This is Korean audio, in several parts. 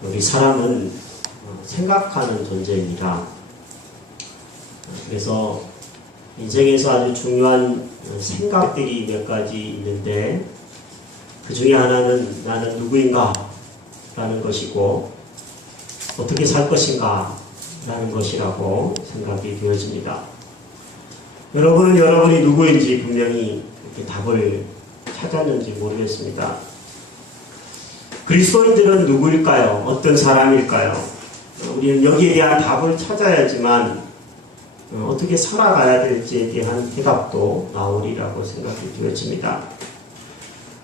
우리 사람은 생각하는 존재입니다. 그래서 인생에서 아주 중요한 생각들이 몇 가지 있는데 그 중에 하나는 나는 누구인가 라는 것이고 어떻게 살 것인가 라는 것이라고 생각이 되어집니다. 여러분은 여러분이 누구인지 분명히 이렇게 답을 찾았는지 모르겠습니다. 그리스도인들은 누구일까요? 어떤 사람일까요? 우리는 여기에 대한 답을 찾아야지만 어떻게 살아가야 될지에 대한 대답도 나오리라고 생각이 되어집니다.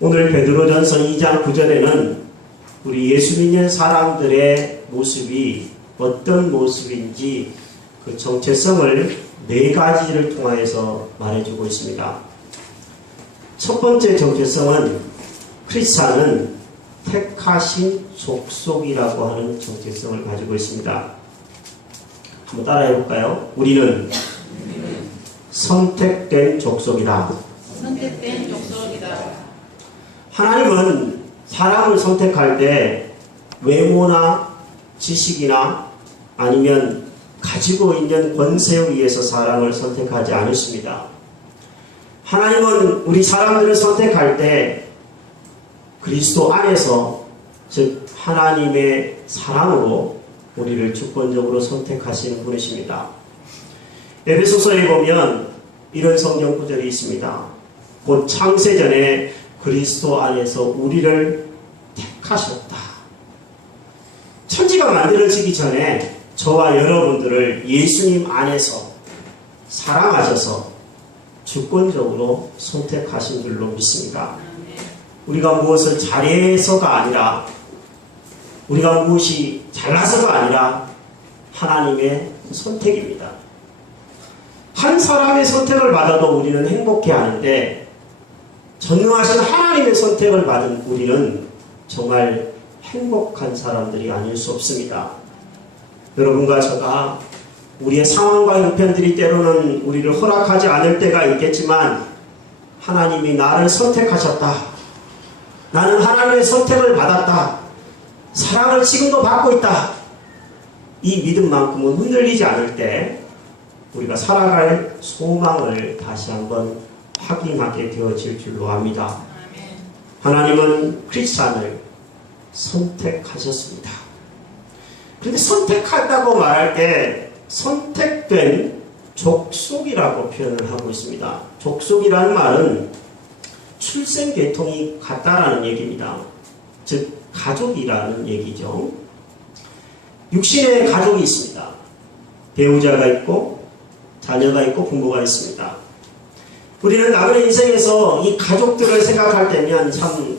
오늘 베드로전서 2장 9절에는 우리 예수 믿는 사람들의 모습이 어떤 모습인지 그 정체성을 4가지를 통하여서 말해주고 있습니다. 첫 번째 정체성은 크리스찬은 택하신 족속이라고 하는 정체성을 가지고 있습니다. 한번 따라해 볼까요? 우리는 선택된 족속이다. 선택된 족속이다. 하나님은 사람을 선택할 때 외모나 지식이나 아니면 가지고 있는 권세에 의해서 사람을 선택하지 않으십니다. 하나님은 우리 사람들을 선택할 때 그리스도 안에서 즉 하나님의 사랑으로 우리를 주권적으로 선택하시는 분이십니다. 에베소서에 보면 이런 성경 구절이 있습니다. 곧 창세전에 그리스도 안에서 우리를 택하셨다. 천지가 만들어지기 전에 저와 여러분들을 예수님 안에서 사랑하셔서 주권적으로 선택하신 줄로 믿습니다. 우리가 무엇을 잘해서가 아니라 우리가 무엇이 잘나서가 아니라 하나님의 선택입니다. 한 사람의 선택을 받아도 우리는 행복해하는데 전능하신 하나님의 선택을 받은 우리는 정말 행복한 사람들이 아닐 수 없습니다. 여러분과 저가 우리의 상황과 형편들이 때로는 우리를 허락하지 않을 때가 있겠지만 하나님이 나를 선택하셨다. 나는 하나님의 선택을 받았다. 사랑을 지금도 받고 있다. 이 믿음만큼은 흔들리지 않을 때 우리가 살아갈 소망을 다시 한번 확인하게 되어질 줄로 압니다. 하나님은 크리스찬을 선택하셨습니다. 그런데 선택한다고 말할 때 선택된 족속이라고 표현을 하고 있습니다. 족속이라는 말은 출생계통이 같다라는 얘기입니다. 즉 가족이라는 얘기죠. 육신의 가족이 있습니다. 배우자가 있고 자녀가 있고 부모가 있습니다. 우리는 나그네 인생에서 이 가족들을 생각할 때면 참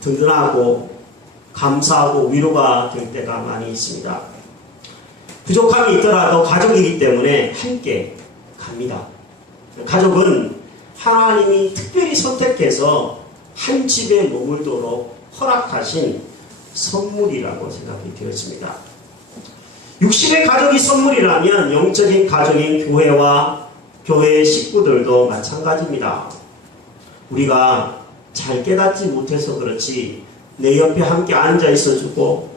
든든하고 감사하고 위로가 될 때가 많이 있습니다. 부족함이 있더라도 가족이기 때문에 함께 갑니다. 가족은 하나님이 특별히 선택해서 한 집에 머물도록 허락하신 선물이라고 생각이 되었습니다. 육신의 가족이 선물이라면 영적인 가족인 교회와 교회의 식구들도 마찬가지입니다. 우리가 잘 깨닫지 못해서 그렇지 내 옆에 함께 앉아 있어주고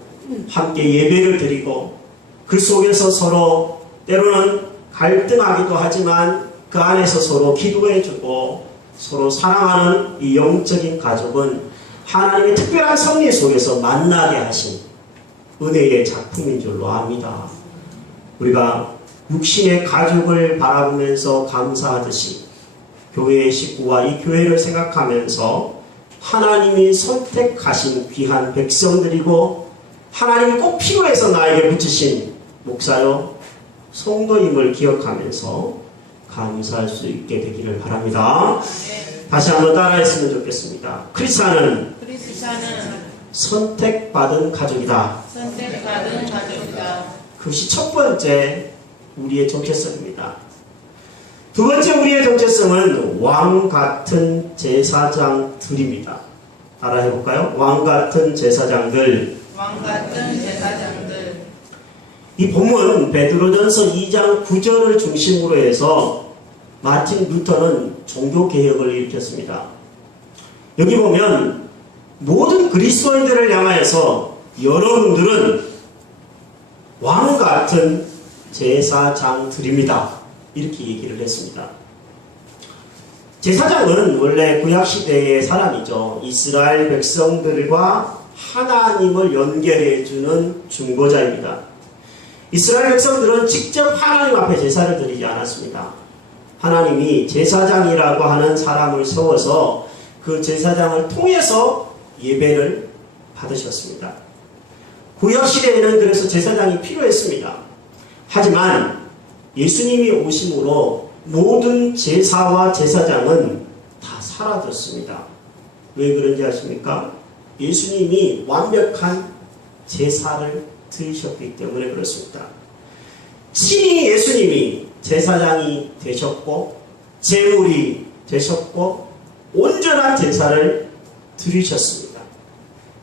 함께 예배를 드리고 그 속에서 서로 때로는 갈등하기도 하지만 그 안에서 서로 기도해주고 서로 사랑하는 이 영적인 가족은 하나님의 특별한 섭리 속에서 만나게 하신 은혜의 작품인 줄로 압니다. 우리가 육신의 가족을 바라보면서 감사하듯이 교회의 식구와 이 교회를 생각하면서 하나님이 선택하신 귀한 백성들이고 하나님이 꼭 필요해서 나에게 붙이신 목사요 성도임을 기억하면서 감사할 수 있게 되기를 바랍니다. 다시 한번 따라했으면 좋겠습니다. 크리스찬은 선택받은 가족이다. 선택받은 가족이다. 그것이 첫 번째 우리의 정체성입니다. 두 번째 우리의 정체성은 왕 같은 제사장들입니다. 따라해 볼까요? 왕 같은 제사장들. 왕 같은 제사장들. 이 본문 베드로전서 2장 9절을 중심으로 해서 마틴 루터는 종교개혁을 일으켰습니다. 여기 보면 모든 그리스도인들을 향하여서 여러분들은 왕 같은 제사장들입니다. 이렇게 얘기를 했습니다. 제사장은 원래 구약시대의 사람이죠. 이스라엘 백성들과 하나님을 연결해주는 중보자입니다. 이스라엘 백성들은 직접 하나님 앞에 제사를 드리지 않았습니다. 하나님이 제사장이라고 하는 사람을 세워서 그 제사장을 통해서 예배를 받으셨습니다. 구약시대에는 그래서 제사장이 필요했습니다. 하지만 예수님이 오심으로 모든 제사와 제사장은 다 사라졌습니다. 왜 그런지 아십니까? 예수님이 완벽한 제사를 드리셨기 때문에 그렇습니다. 친히 예수님이 제사장이 되셨고 제물이 되셨고 온전한 제사를 드리셨습니다.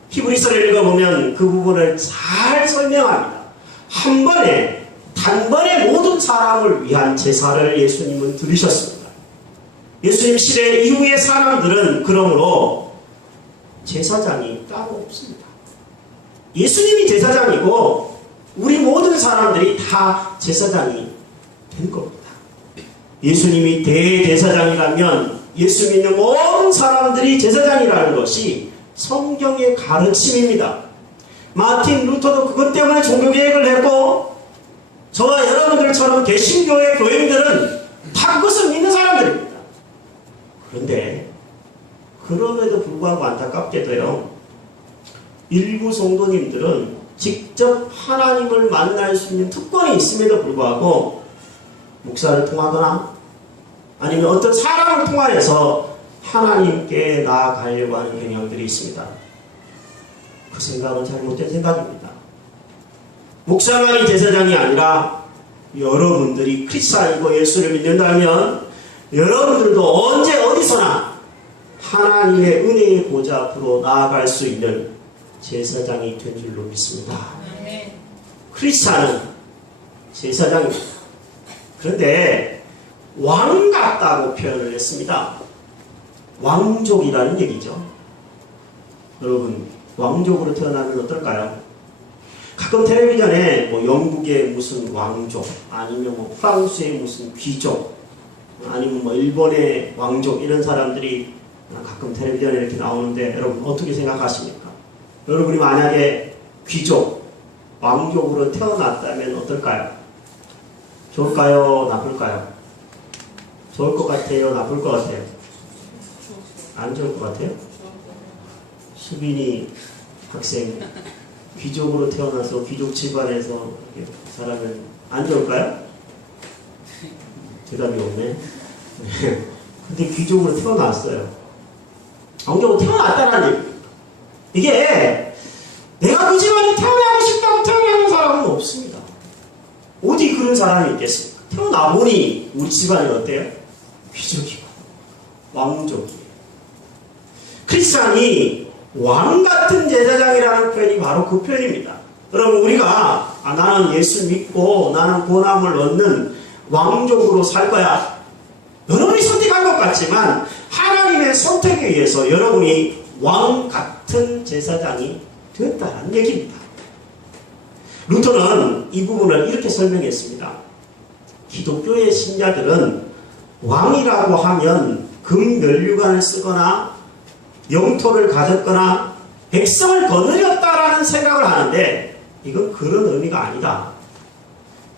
히브리서를 읽어보면 그 부분을 잘 설명합니다. 한 번에 단번에 모든 사람을 위한 제사를 예수님은 드리셨습니다. 예수님 시대 이후의 사람들은 그러므로 제사장이 따로 없습니다. 예수님이 제사장이고 우리 모든 사람들이 다 제사장이 된 겁니다. 예수님이 대제사장이라면 예수 믿는 모든 사람들이 제사장이라는 것이 성경의 가르침입니다. 마틴 루터도 그것 때문에 종교개혁을 했고 저와 여러분들처럼 개신교의 교인들은 다 그것을 믿는 사람들입니다. 그런데 그럼에도 불구하고 안타깝게도요, 일부 성도님들은 직접 하나님을 만날 수 있는 특권이 있음에도 불구하고 목사를 통하거나 아니면 어떤 사람을 통하여서 하나님께 나아가려고 하는 경향들이 있습니다. 그 생각은 잘못된 생각입니다. 목사만이 제사장이 아니라 여러분들이 크리스찬이고 예수를 믿는다면 여러분들도 언제 어디서나 하나님의 은혜의 보좌 앞으로 나아갈 수 있는 제사장이 된 줄로 믿습니다. 아멘. 크리스찬은 제사장입니다. 그런데 왕 같다고 표현을 했습니다. 왕족이라는 얘기죠. 여러분, 왕족으로 태어나면 어떨까요? 가끔 텔레비전에 뭐 영국의 무슨 왕족, 아니면 뭐 프랑스의 무슨 귀족, 아니면 뭐 일본의 왕족, 이런 사람들이 가끔 텔레비전에 이렇게 나오는데 여러분 어떻게 생각하십니까? 여러분이 만약에 귀족, 왕족으로 태어났다면 어떨까요? 좋을까요? 나쁠까요? 좋을 것 같아요? 나쁠 것 같아요? 안 좋을 것 같아요? 수빈이 학생 귀족으로 태어나서 귀족 집안에서 살아면 안 좋을까요? 대답이 없네. 근데 귀족으로 태어났어요. 왕족으로 태어났다는 얘기입니다. 이게 내가 그 집안에 태어나고 싶다고 태어나는 사람은 없습니다. 어디 그런 사람이 있겠습니까? 태어나 보니 우리 집안이 어때요? 귀족이고 왕족이에요. 크리스찬이 왕 같은 제사장이라는 표현이 바로 그 표현입니다. 여러분, 우리가 나는 예수 믿고 나는 구원함을 얻는 왕족으로 살 거야. 여러분이 선택한 것 같지만 하나님의 선택에 의해서 여러분이 왕 같은 제사장이 되었다는 얘기입니다. 루터는 이 부분을 이렇게 설명했습니다. 기독교의 신자들은 왕이라고 하면 금면류관을 쓰거나 영토를 가졌거나 백성을 거느렸다라는 생각을 하는데 이건 그런 의미가 아니다.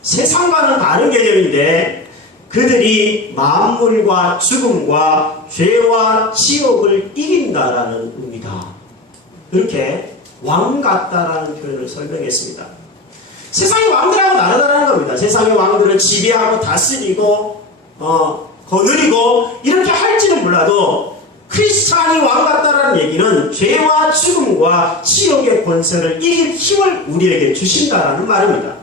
세상과는 다른 개념인데 그들이 만물과 죽음과 죄와 지옥을 이긴다라는 의미다. 이렇게 왕 같다라는 표현을 설명했습니다. 세상의 왕들하고 다르다는 겁니다. 세상의 왕들은 지배하고 다스리고 거느리고 이렇게 할지는 몰라도 크리스찬이 왕 같다라는 얘기는 죄와 죽음과 지옥의 권세를 이길 힘을 우리에게 주신다라는 말입니다.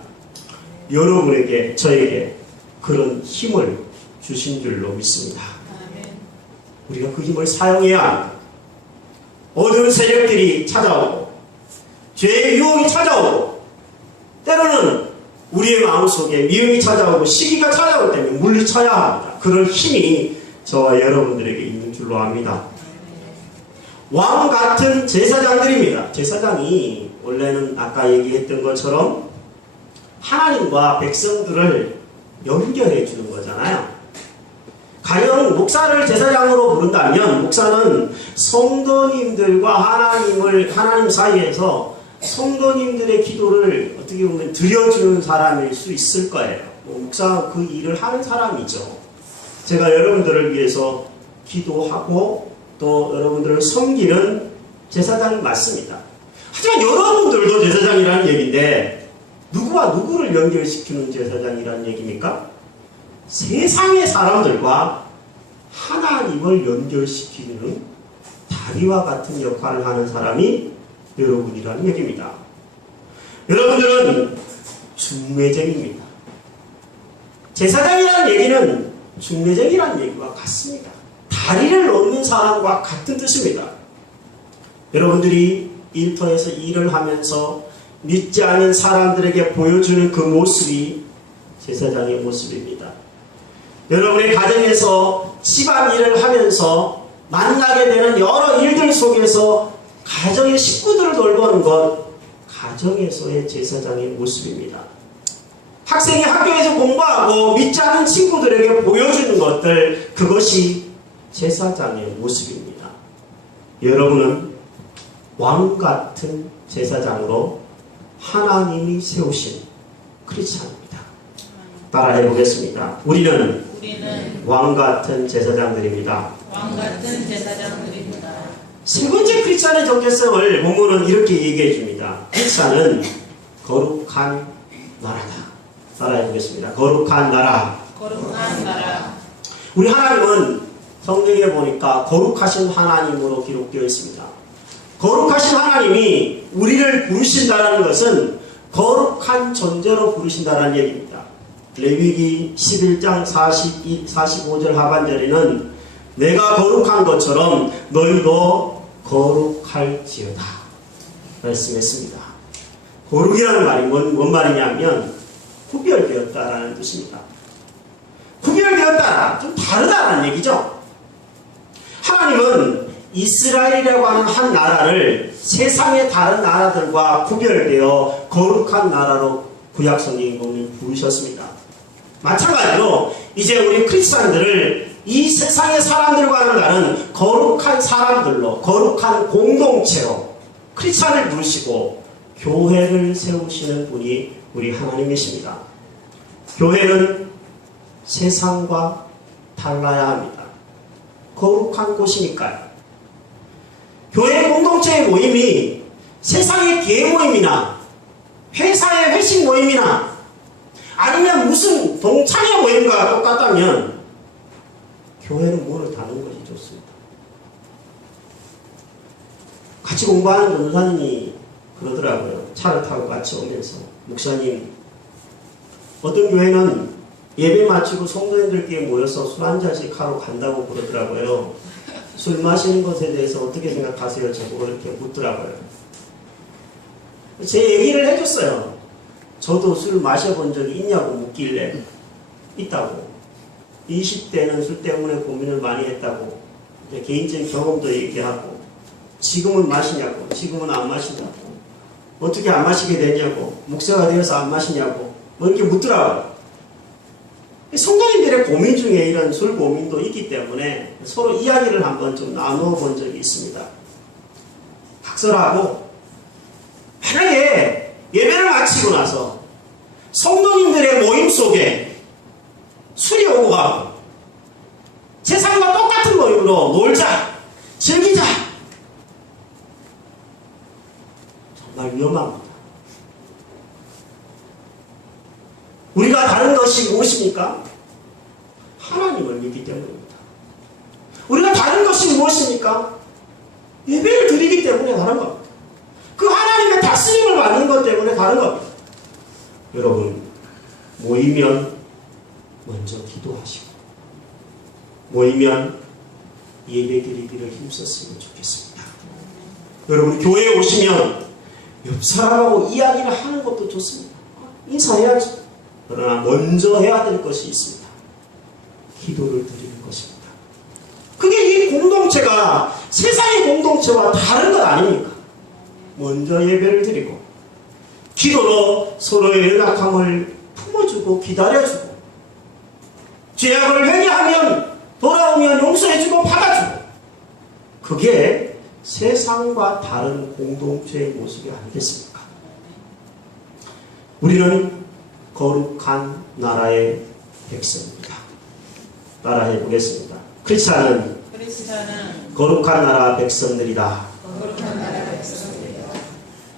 여러분에게 저에게 그런 힘을 주신 줄로 믿습니다. 우리가 그 힘을 사용해야 합니다. 어두운 세력들이 찾아오고 죄의 유혹이 찾아오고 때로는 우리의 마음속에 미움이 찾아오고 시기가 찾아올 때면 물리쳐야 합니다. 그런 힘이 저와 여러분들에게 있는 줄로 압니다. 왕 같은 제사장들입니다. 제사장이 원래는 아까 얘기했던 것처럼 하나님과 백성들을 연결해 주는 거잖아요. 가령 목사를 제사장으로 부른다면 목사는 성도님들과 하나님 사이에서 성도님들의 기도를 어떻게 보면 드려주는 사람일 수 있을 거예요. 목사가 그 일을 하는 사람이죠. 제가 여러분들을 위해서 기도하고 또 여러분들을 섬기는 제사장이 맞습니다. 하지만 여러분들도 제사장이라는 얘기인데 누구와 누구를 연결시키는 제사장이라는 얘기입니까? 세상의 사람들과 하나님을 연결시키는 다리와 같은 역할을 하는 사람이 여러분이라는 얘기입니다. 여러분들은 중매쟁입니다. 제사장이라는 얘기는 중매쟁이라는 얘기와 같습니다. 다리를 놓는 사람과 같은 뜻입니다. 여러분들이 일터에서 일을 하면서 믿지 않은 사람들에게 보여주는 그 모습이 제사장의 모습입니다. 여러분의 가정에서 집안일을 하면서 만나게 되는 여러 일들 속에서 가정의 식구들을 돌보는 것, 가정에서의 제사장의 모습입니다. 학생이 학교에서 공부하고 믿지 않은 친구들에게 보여주는 것들, 그것이 제사장의 모습입니다. 여러분은 왕같은 제사장으로 하나님이 세우신 크리스찬입니다. 따라해 보겠습니다. 우리는 왕같은 제사장들입니다. 왕같은 제사장들입니다. 세 번째 크리스찬의 정체성을 본문은 이렇게 얘기해 줍니다. 크리스찬은 거룩한 나라다. 따라해 보겠습니다. 거룩한 나라. 거룩한 나라. 우리 하나님은 성경에 보니까 거룩하신 하나님으로 기록되어 있습니다. 거룩하신 하나님이 우리를 부르신다는 것은 거룩한 존재로 부르신다는 얘기입니다. 레위기 11장 45절 하반절에는 내가 거룩한 것처럼 너희도 거룩할지어다 말씀했습니다. 거룩이라는 말이 뭔 말이냐면 구별되었다라는 뜻입니다. 구별되었다, 좀 다르다는 얘기죠. 하나님은 이스라엘이라고 하는 한 나라를 세상의 다른 나라들과 구별되어 거룩한 나라로 구약 성경에 보면 부르셨습니다. 마찬가지로 이제 우리 크리스찬들을 이 세상의 사람들과 하는 다른 거룩한 사람들로, 거룩한 공동체로 크리스찬을 부르시고 교회를 세우시는 분이 우리 하나님이십니다. 교회는 세상과 달라야 합니다. 거룩한 곳이니까요. 교회 공동체의 모임이 세상의 계모임이나 회사의 회식 모임이나 아니면 무슨 동창회 모임과 똑같다면 교회는 문을 닫는 것이 좋습니다. 같이 공부하는 전도사님이 그러더라고요. 차를 타고 같이 오면서 목사님, 어떤 교회는 예배 마치고 성도님들끼리 모여서 술 한잔씩 하러 간다고 그러더라고요. 술 마시는 것에 대해서 어떻게 생각하세요? 저보고 이렇게 묻더라고요. 제 얘기를 해줬어요. 저도 술 마셔본 적이 있냐고 묻길래 있다고. 20대는 술 때문에 고민을 많이 했다고. 개인적인 경험도 얘기하고 지금은 마시냐고, 지금은 안 마시냐고, 어떻게 안 마시게 되냐고, 목사가 되어서 안 마시냐고 뭐 이렇게 묻더라고요. 성도님들의 고민 중에 이런 술 고민도 있기 때문에 서로 이야기를 한번 좀 나누어 본 적이 있습니다. 각설하고 만약에 예배를 마치고 나서 성도님들의 모임 속에 술이 오고 가고 세상과 똑같은 모임으로 놀자, 즐기자, 정말 위험합니다. 우리가 다른 것이 무엇입니까? 하나님을 믿기 때문입니다. 우리가 다른 것이 무엇입니까? 예배를 드리기 때문에 다른 겁니다. 그 하나님의 다스림을 받는 것 때문에 다른 겁니다. 여러분, 모이면 먼저 기도하시고 모이면 예배 드리기를 힘썼으면 좋겠습니다. 여러분, 교회에 오시면 옆 사람하고 이야기를 하는 것도 좋습니다. 인사해야죠. 그러나 먼저 해야 될 것이 있습니다. 기도를 드리는 것입니다. 그게 이 공동체가 세상의 공동체와 다른 것 아닙니까? 먼저 예배를 드리고 기도로 서로의 연약함을 품어주고 기다려주고 죄악을 회개하면 돌아오면 용서해주고 받아주고 그게 세상과 다른 공동체의 모습이 아니겠습니까? 우리는 거룩한 나라의 백성입니다. 따라해 보겠습니다. 크리스찬은 거룩한 나라 백성들이다.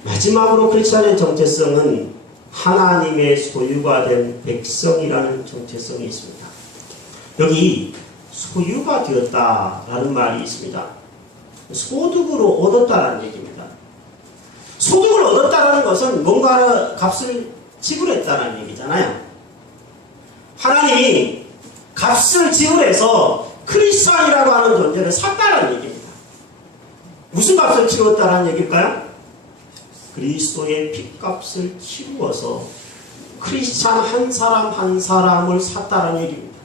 마지막으로 크리스찬의 정체성은 하나님의 소유가 된 백성이라는 정체성이 있습니다. 여기 소유가 되었다라는 말이 있습니다. 소득으로 얻었다라는 얘기입니다. 소득을 얻었다라는 것은 뭔가 값을 지불했다는 얘기잖아요. 하나님이 값을 지불해서 크리스찬이라고 하는 존재를 샀다는 얘기입니다. 무슨 값을 치렀다는 얘기일까요? 그리스도의 핏값을 치루어서 크리스찬 한 사람 한 사람을 샀다는 얘기입니다.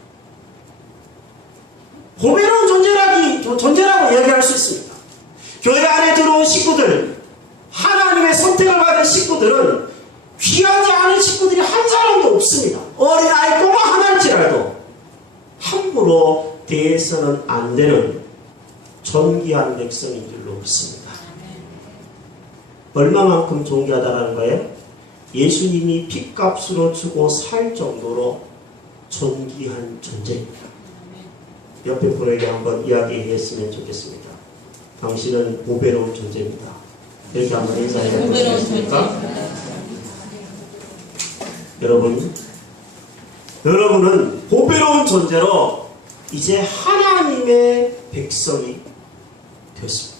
보배로운 존재라고 이야기할 수 있습니다. 교회 안에 들어온 식구들, 하나님의 선택을 받은 식구들은 귀하지 않은 식구들이 한 사람도 없습니다. 어린아이 꼬마 하나일지라도 함부로 대해서는 안 되는 존귀한 백성인 줄로 믿습니다. 얼마만큼 존귀하다는 거예요? 예수님이 핏값으로 주고 살 정도로 존귀한 존재입니다. 옆에 분에게 한번 이야기했으면 좋겠습니다. 당신은 보배로운 존재입니다. 이렇게 한번 인사해 보시겠습니까? 여러분은 보배로운 존재로 이제 하나님의 백성이 되었습니다.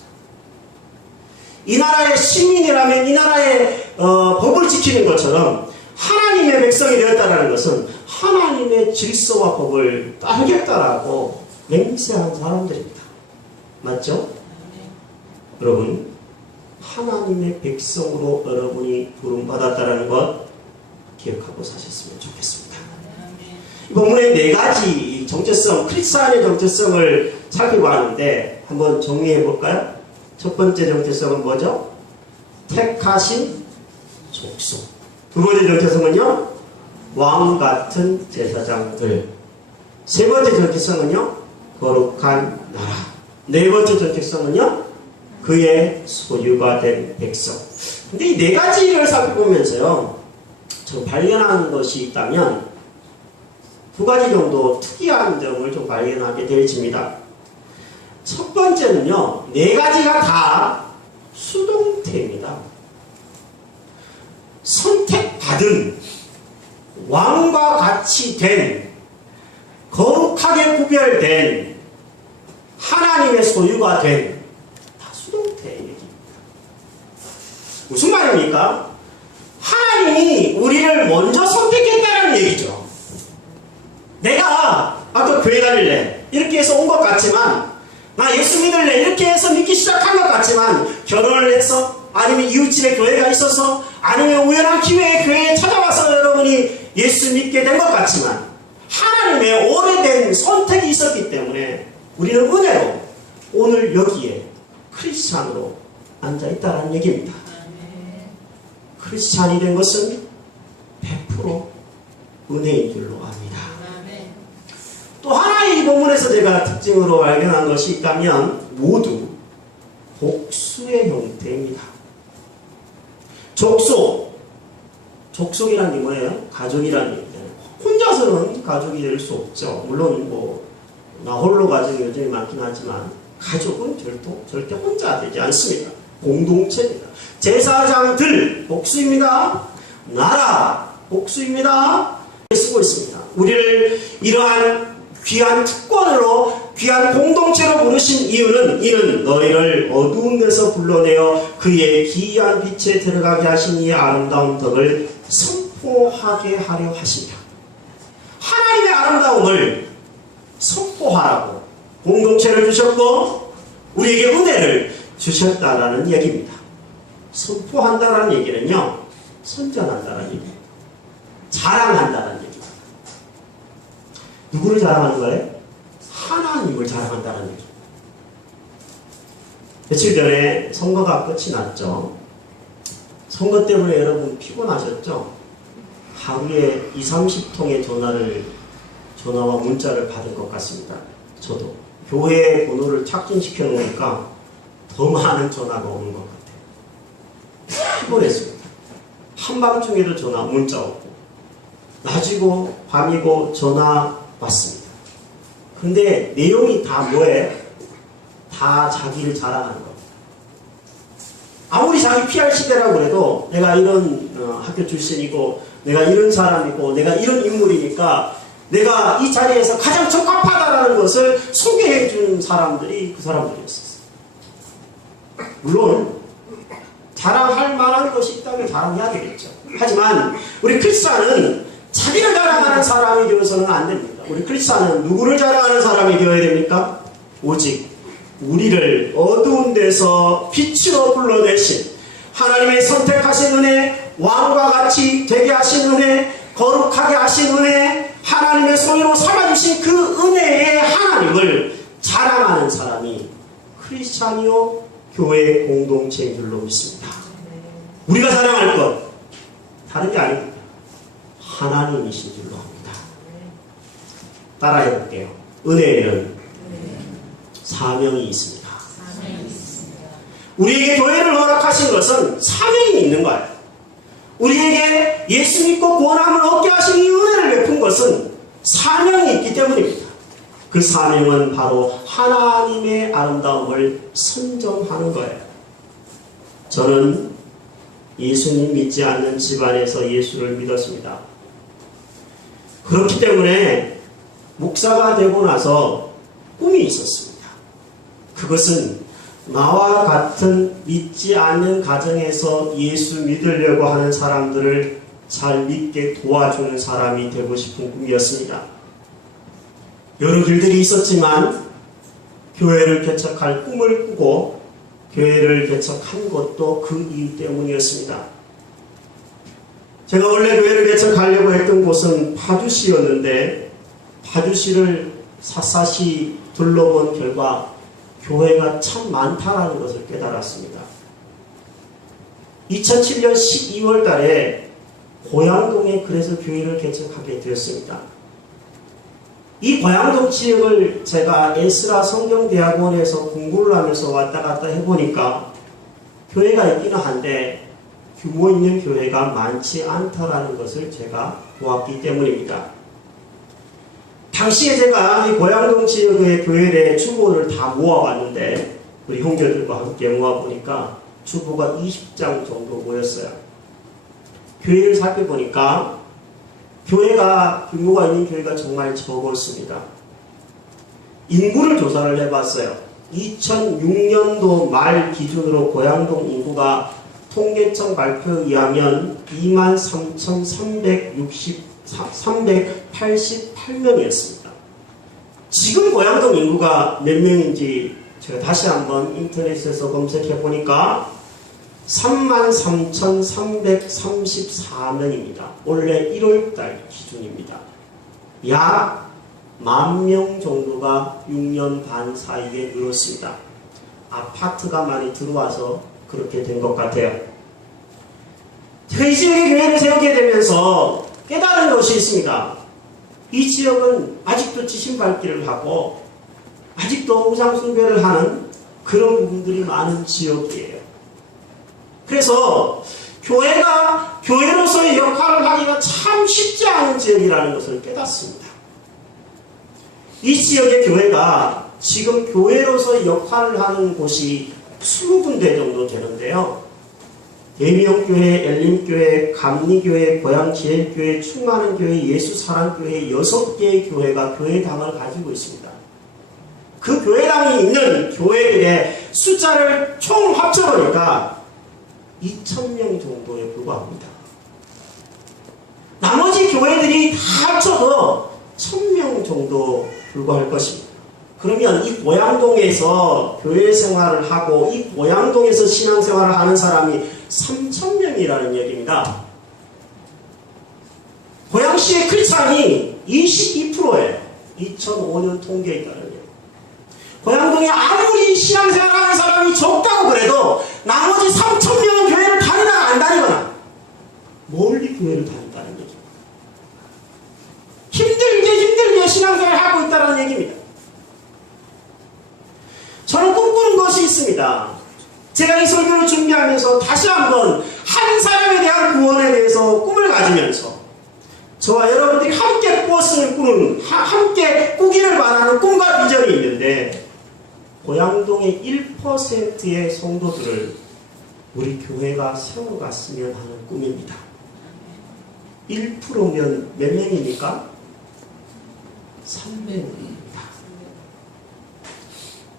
이 나라의 시민이라면 이 나라의 법을 지키는 것처럼 하나님의 백성이 되었다는 것은 하나님의 질서와 법을 따르겠다라고 맹세한 사람들입니다. 맞죠? 여러분, 하나님의 백성으로 여러분이 부름받았다는 것 기억하고 사셨으면 좋겠습니다. 이 본문의 네 가지 정체성, 크리스찬의 정체성을 살펴봤는데 한번 정리해 볼까요? 첫 번째 정체성은 뭐죠? 택하신 족속. 두 번째 정체성은요? 왕 같은 제사장들. 세 번째 정체성은요? 거룩한 나라. 네 번째 정체성은요? 그의 소유가 된 백성. 근데 이 네 가지를 살펴보면서요, 저 발견한 것이 있다면 두 가지 정도 특이한 점을 좀 발견하게 되어집니다. 첫 번째는요, 네 가지가 다 수동태입니다. 선택받은, 왕과 같이 된, 거룩하게 구별된, 하나님의 소유가 된, 다 수동태의 얘기입니다. 무슨 말입니까? 하나님이 우리를 먼저 선택했다는 얘기죠. 내가 아까 교회 다닐래 이렇게 해서 온 것 같지만, 나 예수 믿을래 이렇게 해서 믿기 시작한 것 같지만, 결혼을 해서 아니면 이웃집에 교회가 있어서 아니면 우연한 기회에 교회에 찾아와서 여러분이 예수 믿게 된 것 같지만, 하나님의 오래된 선택이 있었기 때문에 우리는 은혜로 오늘 여기에 크리스찬으로 앉아있다는 얘기입니다. 크리스찬이 된 것은 100% 은혜인 줄로 압니다. 또 하나의 이 본문에서 제가 특징으로 발견한 것이 있다면 모두 복수의 형태입니다. 족속이란 게 뭐예요? 가족이란 얘기잖아요. 혼자서는 가족이 될 수 없죠. 물론 나 홀로 가족이 요즘에 많긴 하지만 가족은 절대 혼자 되지 않습니다. 공동체입니다. 제사장들 복수입니다. 나라 복수입니다. 쓰고 있습니다. 우리를 이러한 귀한 특권으로 귀한 공동체로 부르신 이유는 이는 너희를 어두운 데서 불러내어 그의 기이한 빛에 들어가게 하신 이의 아름다운 덕을 선포하게 하려 하십니다. 하나님의 아름다움을 선포하라고 공동체를 주셨고 우리에게 은혜를 주셨다라는 얘기입니다. 선포한다라는 얘기는요, 선전한다라는 얘기입니다. 자랑한다라는 얘기입니다. 누구를 자랑하는 거예요? 하나님을 자랑한다는 얘기. 며칠 전에 선거가 끝이 났죠. 선거 때문에 여러분 피곤하셨죠? 하루에 20-30통의 전화와 문자를 받은 것 같습니다. 저도 교회 번호를 착진시켜 놓으니까 더 많은 전화가 오는 것 같아요. 피곤했습니다. 한밤중에도 전화, 문자 오고 낮이고 밤이고 전화 왔습니다. 근데 내용이 다 뭐예요? 다 자기를 자랑하는 겁니다. 아무리 자기 PR 시대라고 해도 내가 이런 학교 출신이고 내가 이런 사람이고 내가 이런 인물이니까 내가 이 자리에서 가장 적합하다라는 것을 소개해 준 사람들이 그 사람들이었어요. 물론 자랑할 만한 것이 있다면 자랑해야 되겠죠. 하지만 우리 크리스찬은 자기를 자랑하는 사람이 되어서는 안 됩니다. 우리 크리스찬은 누구를 자랑하는 사람이 되어야 됩니까? 오직 우리를 어두운 데서 빛으로 불러내신 하나님의 선택하신 은혜, 왕과 같이 되게 하신 은혜, 거룩하게 하신 은혜, 하나님의 소유로 삼아주신 그 은혜의 하나님을 자랑하는 사람이 크리스찬이요 교회 공동체인 줄로 믿습니다. 우리가 자랑할 것 다른 게 아닙니다. 하나님이신 줄로 합니다. 따라해 볼게요. 은혜에는 사명이 있습니다. 우리에게 교회를 허락하신 것은 사명이 있는 거예요. 우리에게 예수 믿고 구원함을 얻게 하신 이 은혜를 베푼 것은 사명이 있기 때문입니다. 그 사명은 바로 하나님의 아름다움을 선점하는 거예요. 저는 예수님 믿지 않는 집안에서 예수를 믿었습니다. 그렇기 때문에 목사가 되고 나서 꿈이 있었습니다. 그것은 나와 같은 믿지 않는 가정에서 예수 믿으려고 하는 사람들을 잘 믿게 도와주는 사람이 되고 싶은 꿈이었습니다. 여러 길들이 있었지만 교회를 개척할 꿈을 꾸고 교회를 개척한 것도 그 이유 때문이었습니다. 제가 원래 교회를 개척하려고 했던 곳은 파주시였는데 파주시를 샅샅이 둘러본 결과 교회가 참 많다라는 것을 깨달았습니다. 2007년 12월 달에 고양동에 그래서 교회를 개척하게 되었습니다. 이 고양동 지역을 제가 에스라 성경대학원에서 공부를 하면서 왔다 갔다 해보니까 교회가 있기는 한데 규모 있는 교회가 많지 않다라는 것을 제가 보았기 때문입니다. 당시에 제가 이 고양동 지역의 교회의 주보를 다 모아봤는데 우리 형제들과 함께 모아보니까 주보가 20장 정도 모였어요. 교회를 살펴보니까 교회가 규모가 있는 교회가 정말 적었습니다. 인구를 조사를 해봤어요. 2006년도 말 기준으로 고양동 인구가 통계청 발표에 의하면 23,388명이었습니다. 지금 고양동 인구가 몇 명인지 제가 다시 한번 인터넷에서 검색해 보니까 33,334명입니다. 올해 1월달 기준입니다. 약 10,000명 정도가 6년 반 사이에 늘었습니다. 아파트가 많이 들어와서 그렇게 된 것 같아요. 제가 이 지역에 교회를 세우게 되면서 깨달은 것이 있습니다. 이 지역은 아직도 지신밟기를 하고 아직도 우상숭배를 하는 그런 부분들이 많은 지역이에요. 그래서 교회가 교회로서의 역할을 하기가 참 쉽지 않은 지역이라는 것을 깨닫습니다. 이 지역의 교회가 지금 교회로서의 역할을 하는 곳이 20군데 정도 되는데요. 예미역교회, 엘림교회, 감리교회, 고양지혜교회, 충만은교회, 예수사랑교회 6개의 교회가 교회당을 가지고 있습니다. 그 교회당이 있는 교회들의 숫자를 총 합쳐보니까 2,000명 정도에 불과합니다. 나머지 교회들이 다 합쳐도 1,000명 정도 불과할 것입니다. 그러면 이 고양동에서 교회 생활을 하고 이 고양동에서 신앙생활을 하는 사람이 3,000명이라는 얘기입니다. 고양시의 크리스찬이 22%예요. 2005년 통계에 따르면. 고양동에 아무리 신앙생활을 하는 사람이 적다고 그래도 나머지 3,000명은 교회를 다니나 안 다니거나 멀리 교회를 다닌다는 얘기입니다. 힘들게 신앙생활을 하고 있다는 얘기입니다. 저는 꿈꾸는 것이 있습니다. 제가 이 설교를 준비하면서 다시 한번 한 사람에 대한 구원에 대해서 꿈을 가지면서 저와 여러분들이 함께 함께 꾸기를 바라는 꿈과 비전이 있는데, 고양동의 1%의 성도들을 우리 교회가 세워갔으면 하는 꿈입니다. 1%면 몇 명입니까? 300명입니다.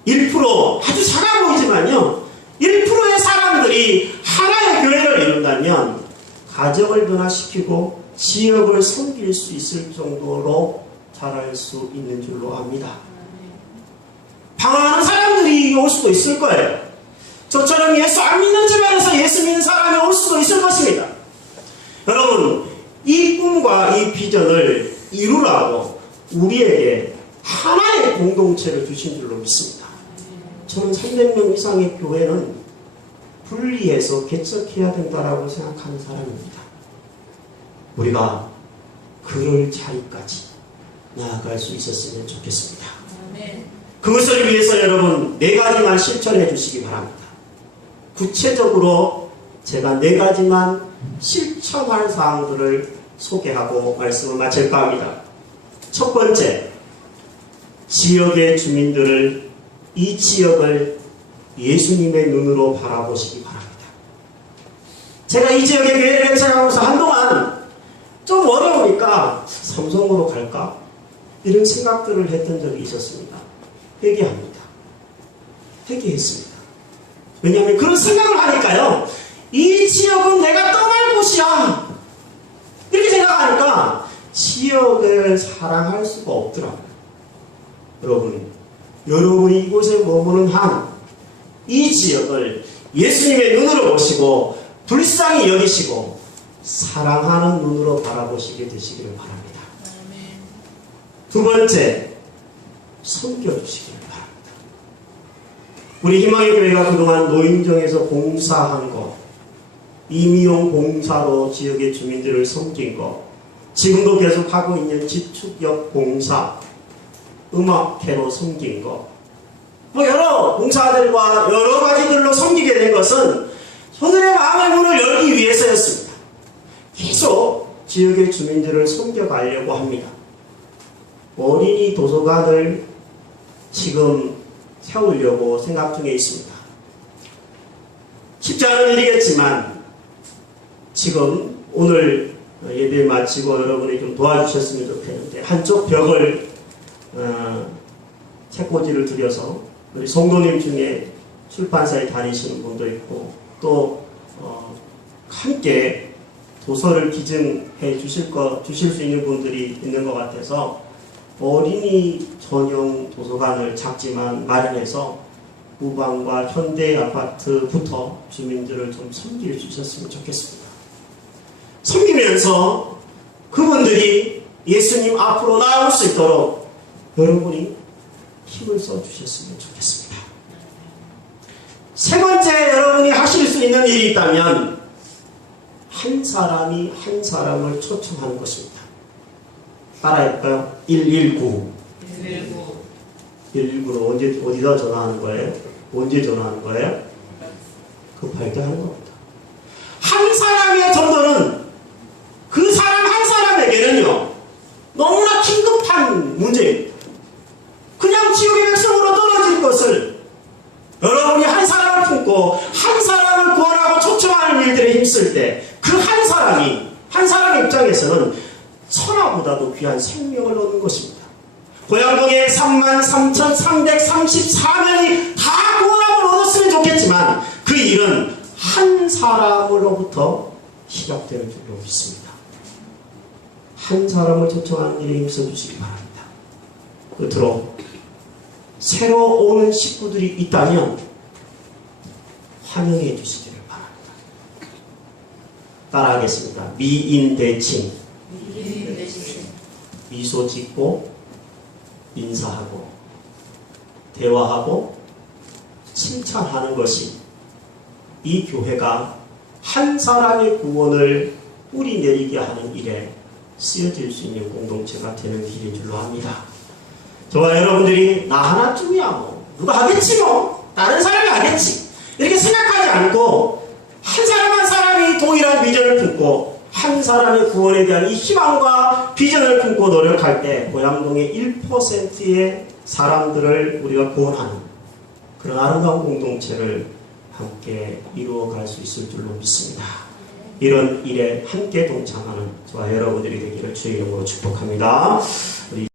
1% 아주 작아 보이지만요, 1%의 사람들이 하나의 교회를 이룬다면 가정을 변화시키고 지역을 섬길 수 있을 정도로 자랄 수 있는 줄로 압니다. 방황하는 사람들이 올 수도 있을 거예요. 저처럼 예수 안 믿는 집안에서 예수 믿는 사람이 올 수도 있을 것입니다. 여러분, 이 꿈과 이 비전을 이루라고 우리에게 하나의 공동체를 주신 줄로 믿습니다. 저는 300명 이상의 교회는 분리해서 개척해야 된다고 생각하는 사람입니다. 우리가 그럴 자리까지 나아갈 수 있었으면 좋겠습니다. 그것을 위해서 여러분 4가지만 실천해 주시기 바랍니다. 구체적으로 제가 4가지만 실천할 사항들을 소개하고 말씀을 마칠까 합니다. 첫 번째, 지역의 주민들을, 이 지역을 예수님의 눈으로 바라보시기 바랍니다. 제가 이 지역의 교회를 개척하면서 한동안 좀 어려우니까 삼성으로 갈까? 이런 생각들을 했던 적이 있었습니다. 회개합니다. 회개했습니다. 왜냐하면 그런 생각을 하니까요, 이 지역은 내가 떠날 곳이야, 이렇게 생각하니까 지역을 사랑할 수가 없더라고요. 여러분이 이곳에 머무는 한 이 지역을 예수님의 눈으로 보시고 불쌍히 여기시고 사랑하는 눈으로 바라보시게 되시기를 바랍니다. 두 번째, 섬겨주시기를 바랍니다. 우리 희망의 교회가 그동안 노인정에서 봉사한 것, 임의용 봉사로 지역의 주민들을 섬긴 것, 지금도 계속하고 있는 지축역 봉사, 음악회로 섬긴 것, 여러 봉사들과 여러 가지들로 섬기게 된 것은 오늘의 마음의 문을 열기 위해서였습니다. 계속 지역의 주민들을 섬겨가려고 합니다. 어린이 도서관을 지금 세우려고 생각 중에 있습니다. 쉽지 않은 일이겠지만 지금 오늘 예배 마치고 여러분이 좀 도와주셨으면 좋겠는데, 한쪽 벽을 책꽂이를 들여서 우리 성도님 중에 출판사에 다니시는 분도 있고 또 함께 도서를 기증해 주실 수 있는 분들이 있는 것 같아서 어린이 전용 도서관을 작지만 마련해서 우방과 현대 아파트부터 주민들을 좀 섬길 수 있었으면 좋겠습니다. 섬기면서 그분들이 예수님 앞으로 나아올 수 있도록 여러분이 힘을 써주셨으면 좋겠습니다. 세 번째, 여러분이 하실 수 있는 일이 있다면 한 사람이 한 사람을 초청하는 것입니다. 따라해볼까요? 119. 119는 어디다 전화하는 거예요? 언제 전화하는 거예요? 급할 때 하는 겁니다. 한 사람의 전도는 그 사람 한 사람에게는요, 너무나 긴급한 문제입니다. 그냥 지옥의 백성으로 떨어질 것을 여러분이 한 사람을 품고 한 사람을 구원하고 초청하는 일들에 힘쓸 때 그 한 사람의 입장에서는 천하보다도 귀한 생명을 얻는 것입니다. 고양동에 33,334명이 다 구원함을 얻었으면 좋겠지만 그 일은 한 사람으로부터 시작되는 줄로 믿습니다. 한 사람을 초청하는 일에 힘써 주시기 바랍니다. 끝으로 새로 오는 식구들이 있다면 환영해 주시기를 바랍니다. 따라하겠습니다. 미인대칭. 미소 짓고 인사하고 대화하고 칭찬하는 것이 이 교회가 한 사람의 구원을 뿌리 내리게 하는 일에 쓰여질 수 있는 공동체가 되는 길인 줄로 압니다. 저와 여러분들이 나 하나쯤이야 뭐 누가 하겠지 뭐 다른 사람이 하겠지 이렇게 생각하지 않고 한 사람 한 사람이 동일한 비전을 품고 한 사람의 구원에 대한 이 희망과 비전을 품고 노력할 때 고양동의 1%의 사람들을 우리가 구원하는 그런 아름다운 공동체를 함께 이루어갈 수 있을 줄로 믿습니다. 이런 일에 함께 동참하는 저와 여러분들이 되기를 주의 이름으로 축복합니다. 우리